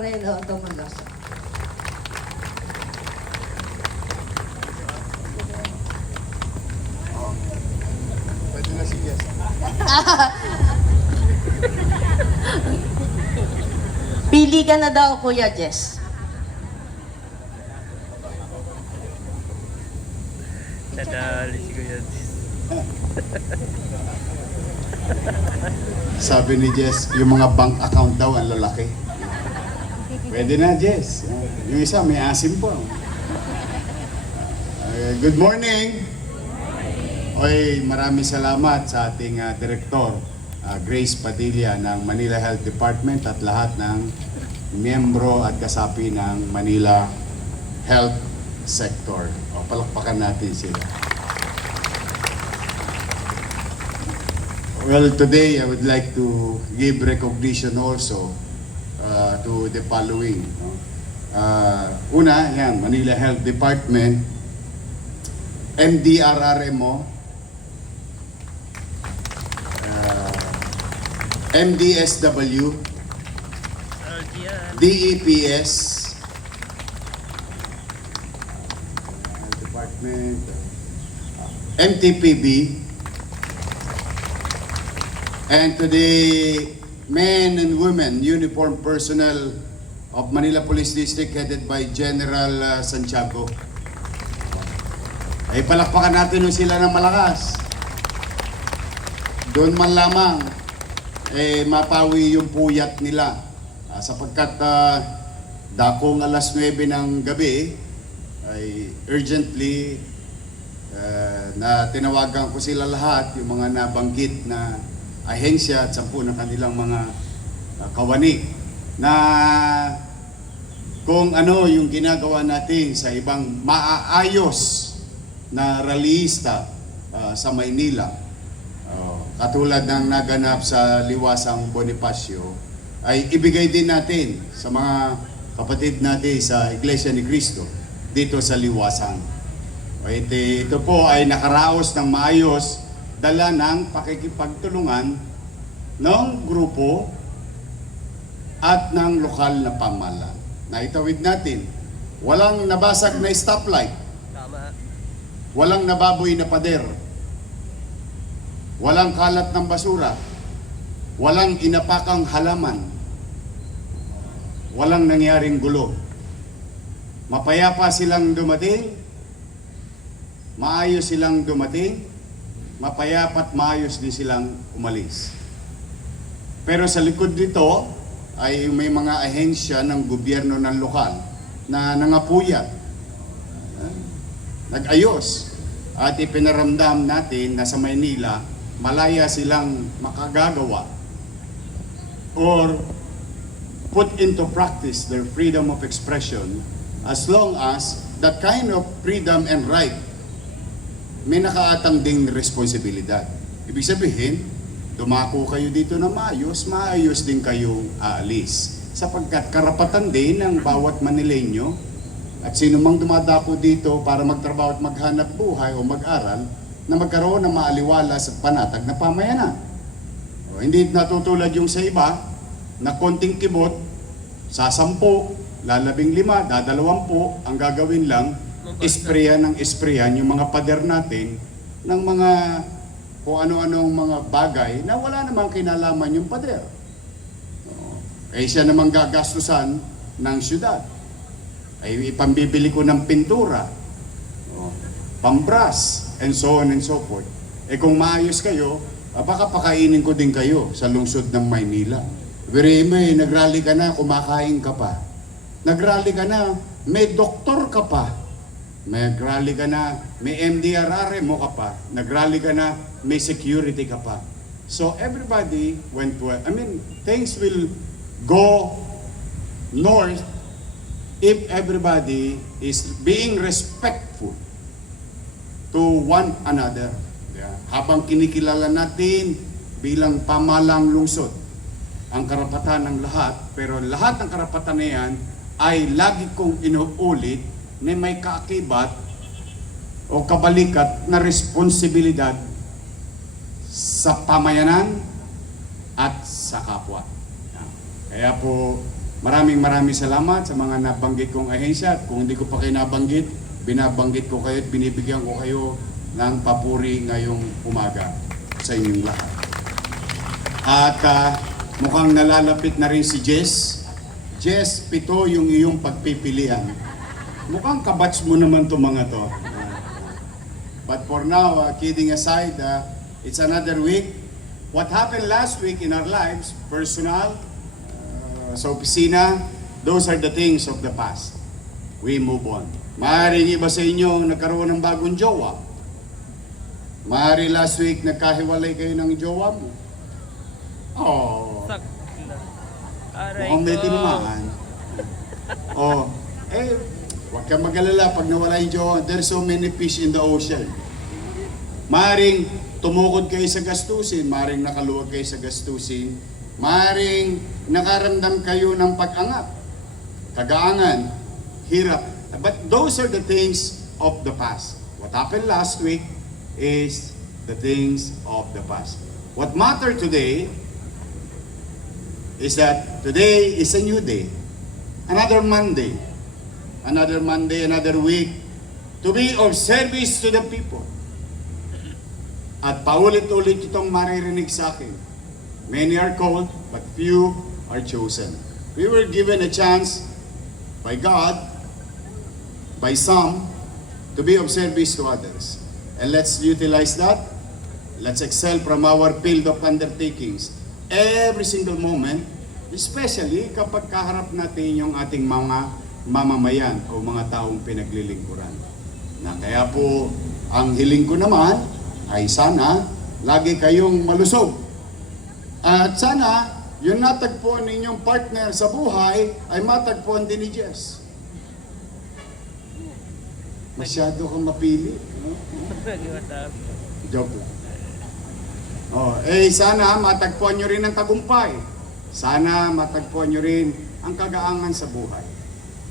Moreno Tumaloso. Pwede na si Jess. Pili ka na daw, Kuya Jess. Nadali si Kuya Jess. Sabi ni Jess, yung mga bank account daw ang lalaki. Pwede na, Jess. Yung isa, may asim po. Good morning. Oy, maraming salamat sa ating direktor, Grace Padilla ng Manila Health Department at lahat ng miyembro at kasapi ng Manila Health Sector. O, palakpakan natin sila. Well, today I would like to give recognition also to the following. Una, yan, Manila Health Department, MDRRMO, MDSW, DEPS, Health Department, MTPB, and to the men and women, uniformed personnel of Manila Police District headed by General Santiago. Ay palakpakan natin sila ng malakas. Doon man lamang mapawi yung puyat nila sapagkat dakong alas 9 ng gabi ay urgently na tinawagan ko sila lahat, yung mga nabanggit na ahensya at 10 ng kanilang mga kawani na kung ano yung ginagawa natin sa ibang maaayos na rallyista sa Maynila, katulad ng naganap sa Liwasang Bonifacio, ay ibigay din natin sa mga kapatid natin sa Iglesia ni Cristo dito sa Liwasang. Ito po ay nakaraos ng maayos, dala ng pakikipagtulungan ng grupo at ng lokal na pamahalaan. Naitawid natin, walang nabasag na stoplight, Tama. walang nababoy na pader, walang kalat ng basura, walang inapakang halaman, walang nangyaring gulo. Mapayapa silang dumating, maayos silang dumating, mapayapat maayos din silang umalis. Pero sa likod nito ay may mga ahensya ng gobyerno ng lokal na nangapuyat, nag-ayos at ipinaramdam natin na sa Maynila malaya silang makagagawa or put into practice their freedom of expression as long as that kind of freedom and right may nakaatang ding responsibilidad. Ibig sabihin, dumako kayo dito na maayos din kayong aalis. Sapagkat karapatan din ng bawat Manileño at sino mang dumadako dito para magtrabaho at maghanap buhay o mag-aral na magkaroon ng maaliwalas at panatag na pamayanan. Hindi natutulad yung sa iba na konting kibot, sa 10, lalabing 5, dadalawampu, ang gagawin lang, isprayan yung mga pader natin ng mga kung ano-anong mga bagay na wala namang kinalaman yung pader. Eh siya namang gagastusan ng syudad. Ay ipambibili ko ng pintura, pambras, and so on and so forth. Eh kung maayos kayo, baka pakainin ko din kayo sa lungsod ng Maynila. May nagrally ka na, kumakain ka pa. Nagrally ka na, may doktor ka pa. Nagrally ka na, may MDRR mo ka pa. Nagrally ka na, may security ka pa. So everybody went well. Things will go north if everybody is being respectful to one another. Yeah. Habang kinikilala natin bilang pamalang lungsod ang karapatan ng lahat, pero lahat ng karapatan na yan ay lagi kong inuulit na may kaakibat o kabalikat na responsibilidad sa pamayanan at sa kapwa. Kaya po, Maraming salamat sa mga nabanggit kong ahensya. At kung hindi ko pa kayo nabanggit, binabanggit ko kayo at binibigyan ko kayo ng papuri ngayong umaga sa inyong lahat. At mukhang nalalapit na rin si Jess. Jess, 7 yung iyong pagpipilian. Mukhang kabatch mo naman to mga to. But for now, kidding aside, it's another week. What happened last week in our lives, personal, sa opisina, those are the things of the past. We move on. Maaaring iba sa inyo nagkaroon ng bagong jowa. Maaari last week nagkahiwalay kayo ng jowa mo. Oh, Sak na. Aray mukhang may ko. tinumaan. Oh, huwag kang mag-alala pag nawala yung jowa. There's so many fish in the ocean. Maaring tumukod kayo sa gastusin, maaring nakaluwag kayo sa gastusin, maaring nakaramdam kayo ng pag-angat, kagaangan, hirap. But those are the things of the past. What happened last week is the things of the past. What matters today is that today is a new day. Another Monday, another week to be of service to the people. At paulit-ulit itong maririnig sa akin. Many are called, but few are chosen. We were given a chance by God, by some, to be of service to others. And let's utilize that. Let's excel from our field of undertakings. Every single moment, especially kapag kaharap natin yung ating mga mamamayan o mga taong pinaglilingkuran. Na kaya po, ang hiling ko naman ay sana lagi kayong malusog. At sana, yung natagpuan ninyong partner sa buhay ay matagpuan din ni Jess. Masyado kang mapili. No? Joke lang. Sana matagpuan nyo rin ang tagumpay. Sana matagpuan nyo rin ang kagaangan sa buhay.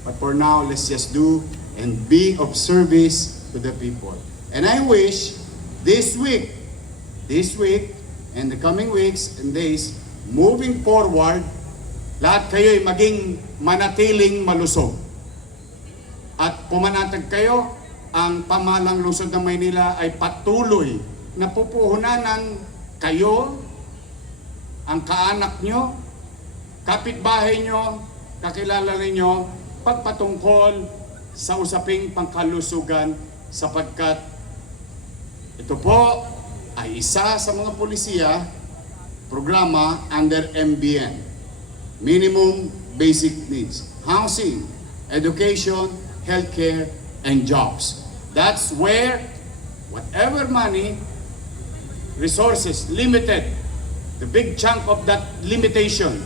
But for now, let's just do and be of service to the people. And I wish this week, and the coming weeks and days, moving forward, lahat kayo'y maging manatiling malusog. At pumanatag kayo, ang pamahalang lungsod ng Maynila ay patuloy na pupuhunanan kayo, ang kaanak nyo, kapitbahay nyo, kakilala ninyo, pagpatungkol sa usaping pangkalusugan sapagkat ito po ay isa sa mga polisiya programa under MBN, Minimum Basic Needs, Housing, Education, Healthcare, and Jobs. That's where whatever money, resources, limited, the big chunk of that limitation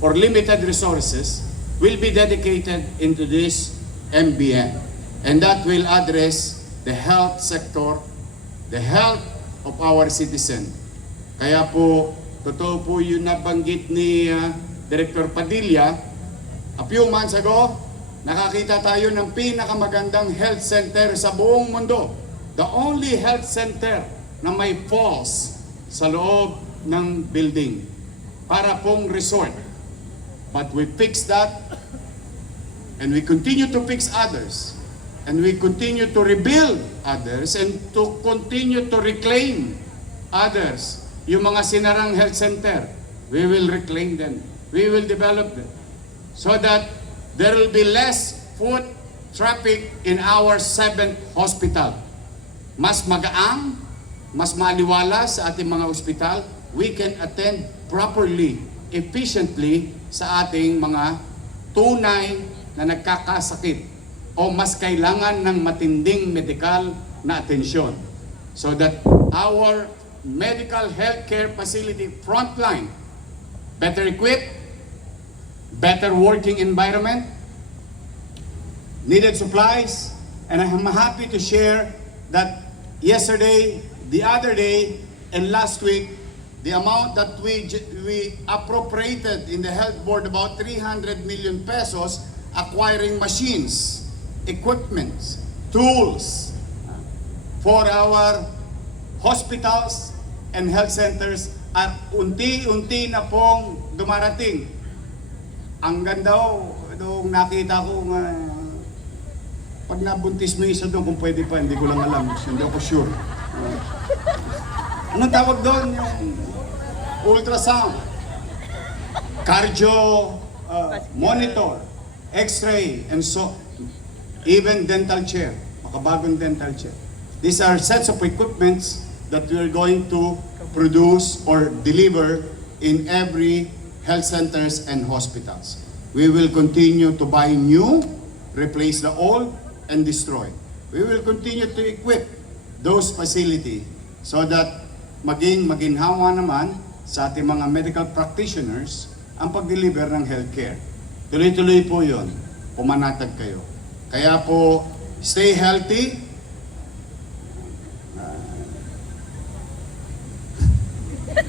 or limited resources will be dedicated into this MBN. And that will address the health sector, the health of our citizen. Kaya po, totoo po yung nabanggit ni Director Padilla. A few months ago, nakakita tayo ng pinakamagandang health center sa buong mundo. The only health center na may falls sa loob ng building para pong resort. But we fixed that and we continue to fix others. And we continue to rebuild others and to continue to reclaim others. Yung mga sinarang health center, we will reclaim them. We will develop them. So that there will be less foot traffic in our 7th hospital. Mas magaang, mas maliwala sa ating mga ospital. We can attend properly, efficiently sa ating mga tunay na nagkakasakit o mas kailangan ng matinding medical na atensyon so that our medical healthcare facility frontline better equipped, better working environment, needed supplies, and I am happy to share that yesterday, the other day, and last week, the amount that we appropriated in the health board, about 300 million pesos, acquiring machines, equipment, tools for our hospitals and health centers at unti-unti na pong dumarating. Ang ganda ho, nung nakita ko nga, pag nabuntis mo yung isa doon, kung pwede pa, hindi ko lang alam, hindi ako sure. Anong tawag doon? Yung ultrasound, cardio monitor, x-ray, and so, even dental chair, makabagong dental chair. These are sets of equipments that we are going to produce or deliver in every health centers and hospitals. We will continue to buy new, replace the old, and destroy. We will continue to equip those facilities so that maging maginhawa naman sa ating mga medical practitioners ang pag-deliver ng healthcare. Tuloy-tuloy po yun. Pumanatag kayo. Kaya po, stay healthy.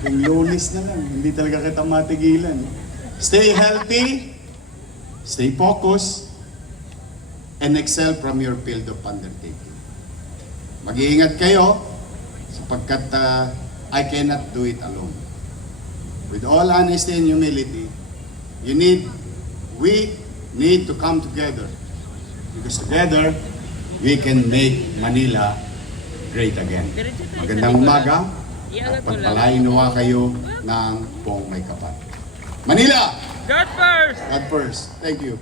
Yung lulis na lang, hindi talaga kita matigilan. Stay healthy, stay focused, and excel from your field of undertaking. Mag-iingat kayo sapagkat I cannot do it alone. With all honesty and humility, we need to come together because together we can make Manila great again. Magandang umaga. At pagpalain nawa kayo ng buong may kapal. Manila! God first! God first. Thank you.